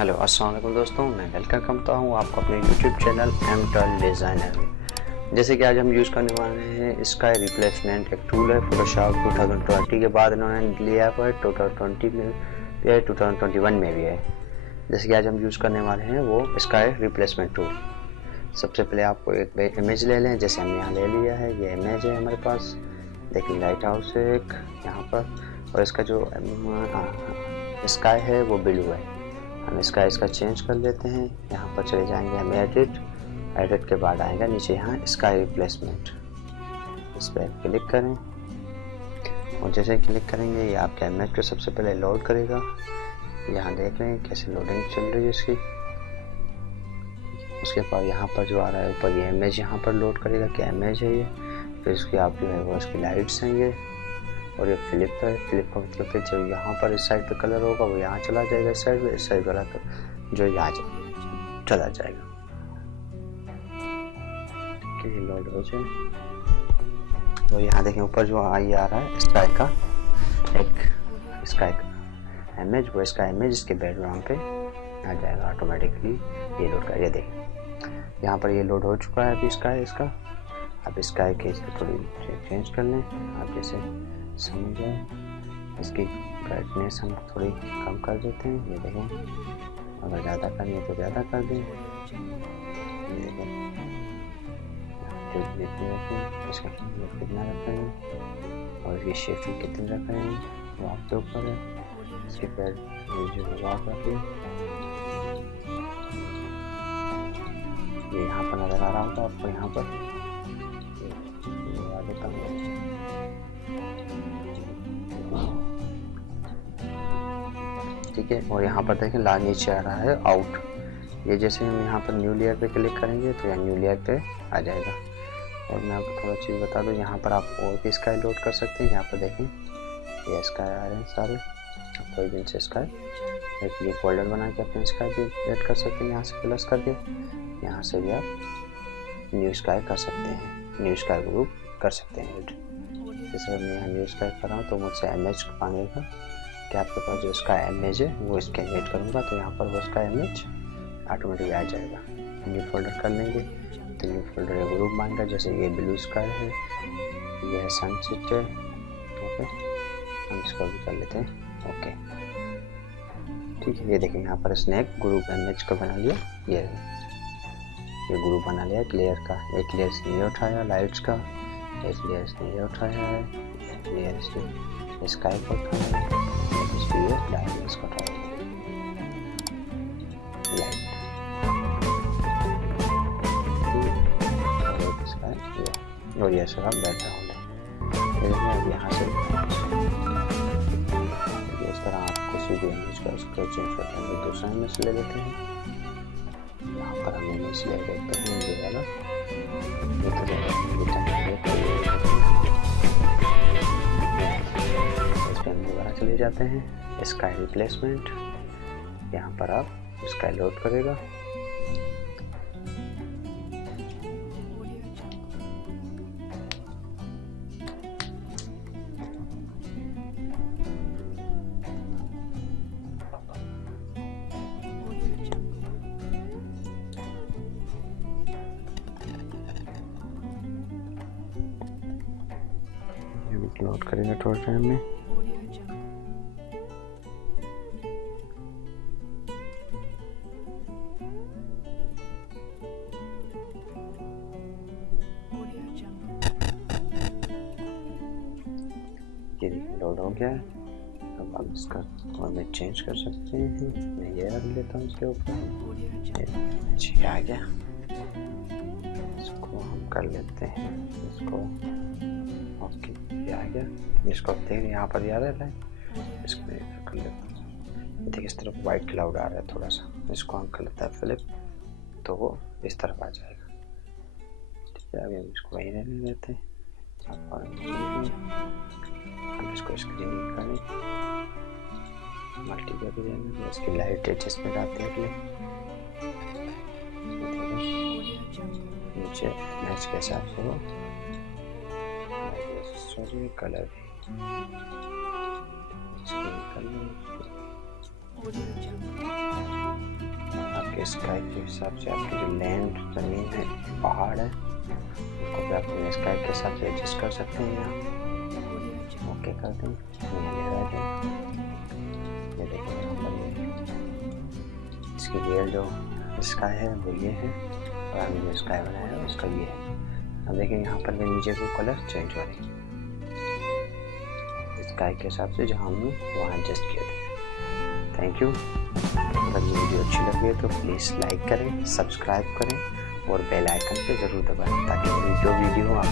Hello अस्सलाम वालेकुम दोस्तों, मैं वेलकम करता हूँ आपको अपने यूट्यूब चैनल एमटल डिज़ाइनर में। जैसे कि आज हम यूज़ करने वाले हैं स्काई रिप्लेसमेंट। एक टूल है फोटोशॉप 2020 के बाद इन्होंने लिया है, 2020 में भी है, 2021 में भी है। जैसे कि आज हम यूज़ करने वाले हैं वो स्काई रिप्लेसमेंट टूल। सबसे पहले आपको एक इमेज ले लें, जैसे हमने यहाँ ले लिया है। ये इमेज है हमारे पास, देखिए लाइट हाउस है एक यहाँ पर, और इसका जो स्काई है वो ब्लू है। हम इसका चेंज कर लेते हैं। यहाँ पर चले जाएंगे हम एडिट के बाद आएगा नीचे यहाँ स्काई रिप्लेसमेंट। इस पर क्लिक करें और जैसे क्लिक करेंगे ये आपके इमेज को सबसे पहले लोड करेगा। यहाँ देख रहे हैं कैसे लोडिंग चल रही है इसकी। उसके बाद यहाँ पर जो आ रहा है ऊपर, ये इमेज यहाँ पर लोड करेगा, क्या इमेज है ये। फिर इसकी आप जो है वो इसकी लाइट्स हैं ये, और ये फ्लिप है। फ्लिप का मतलब है जो यहाँ पर इस साइड पे कलर होगा वो यहाँ चला जाएगा, इस साइड पे, इस साइड वाला जो यहाँ चला जाएगा। ठीक है, लोड हो जाए। तो यहाँ देखें ऊपर जो आई आ रहा है स्काई का इमेज, वो इसका इमेज इसके बैकग्राउंड पे आ जाएगा ऑटोमेटिकली। ये लोड का, ये देखें यहाँ पर ये लोड हो चुका है अभी इसका। अब स्काई के थोड़ी चेंज कर लें आप, जैसे समझ जाए। इसकी ब्राइटनेस हम थोड़ी कम कर देते हैं, ये देखें। अगर ज़्यादा करनी है तो ज़्यादा कर दें। ये देखें इसका कितना रख रहे हैं और इसकी शेपिंग कितनी रख रहे हैं वो आपके ऊपर है। इसके पैर जो आप रखिए, ये यहाँ पर नज़र आ रहा होगा आपको। यहाँ पर ठीक है, और यहाँ पर देखें लाल नीचे आ रहा है आउट। ये जैसे हम यहाँ पर न्यू लेयर पे क्लिक करेंगे तो यहाँ न्यू लेयर पे आ जाएगा। और मैं आपको थोड़ा चीज़ बता दूँ, यहाँ पर आप और भी स्काई लोड कर सकते हैं। यहाँ पर देखें ये स्काई आ रहे हैं सारे, कोई दिन से स्काई एक ये फोल्डर बना के अपने स्काई भी ऐड कर सकते हैं। यहाँ से प्लस करके यहाँ से भी आप न्यू स्काई कर सकते हैं, न्यू स्काई ग्रुप कर सकते हैं। जैसे मैं यहाँ न्यू स्काई कर रहा हूँ तो मुझसे इमेज मांगेगा कि आपके पास जो इसका इमेज है वो इसके एड करूँगा, तो यहाँ पर वो इसका इमेज ऑटोमेटिक आ जाएगा। न्यू फोल्डर कर लेंगे तो न्यू फोल्डर या ग्रुप मांगेगा। जैसे ये ब्लू स्काई है, ये है सनसेट है। ओके, हम इसको भी कर लेते हैं। ओके ठीक है, ये देखिए यहाँ पर इसने एक ग्रुप इमेज को बना लिया। ये ग्रुप बना लिया एक लेयर का। एक लेयर इसने ये उठाया लाइट्स का, एक लेयर इसने ये उठाया है, एक लेयर इसने स्काई को उठाया है, इसको उठाया लाइट और ये सब बैकग्राउंड है। यहाँ से इस तरह आप किसी भी इमेज का उसको चेंज करते हैं। दूसरा इमेज ले लेते हैं, यहाँ पर हम इमेज ले लेते हैं ये वाला। इस पर हम दोबारा चले जाते हैं स्काई रिप्लेसमेंट। यहाँ पर आप स्काई लोड करेगा। लोड करेंगे थोड़ा टाइम में। ये लोड हो गया है। अब आप इसका फॉर्मेट चेंज कर सकते हैं। मैं ये रख लेता हूँ इसके ऊपर। जी आ गया, इसको हम कर लेते हैं इसको। ओके ये आ गया, इसको देख यहाँ पर याद है, इसको कर लेते हैं। देखिए इस तरफ वाइट क्लाउड आ रहा है थोड़ा सा, इसको हम कर लेते हैं फ्लिप, तो वो इस तरफ आ जाएगा। ठीक है, अभी हम इसको वहीं रहने देते हैं। हम इसको स्क्रीन करें, मल्टी पे भी रहने, इसकी लाइट एडजस्टमेंट आती है नीचे मैच के हिसाब से वो कलर भी आपके स्काई के हिसाब से, आपकी जो लैंड ज़मीन है, पहाड़ है, उसको भी आप अपने स्काई के हिसाब से एडजस्ट कर सकते हैं। यहाँ ओके कर दें, ये देखिए यहाँ पर इसकी रियल जो स्काई है वो ये है, और हमने जो स्काई बनाया है उसका ये है। अब देखिए यहाँ पर भी नीचे को कलर चेंज हो रही है स्काई के हिसाब से जो हमने वहाँ एडजस्ट किए थे। Thank you. अगर ये वीडियो अच्छी लगी है तो प्लीज़ लाइक करें, सब्सक्राइब करें और बेल आइकन पे ज़रूर दबाएं ताकि मेरी जो वीडियो आप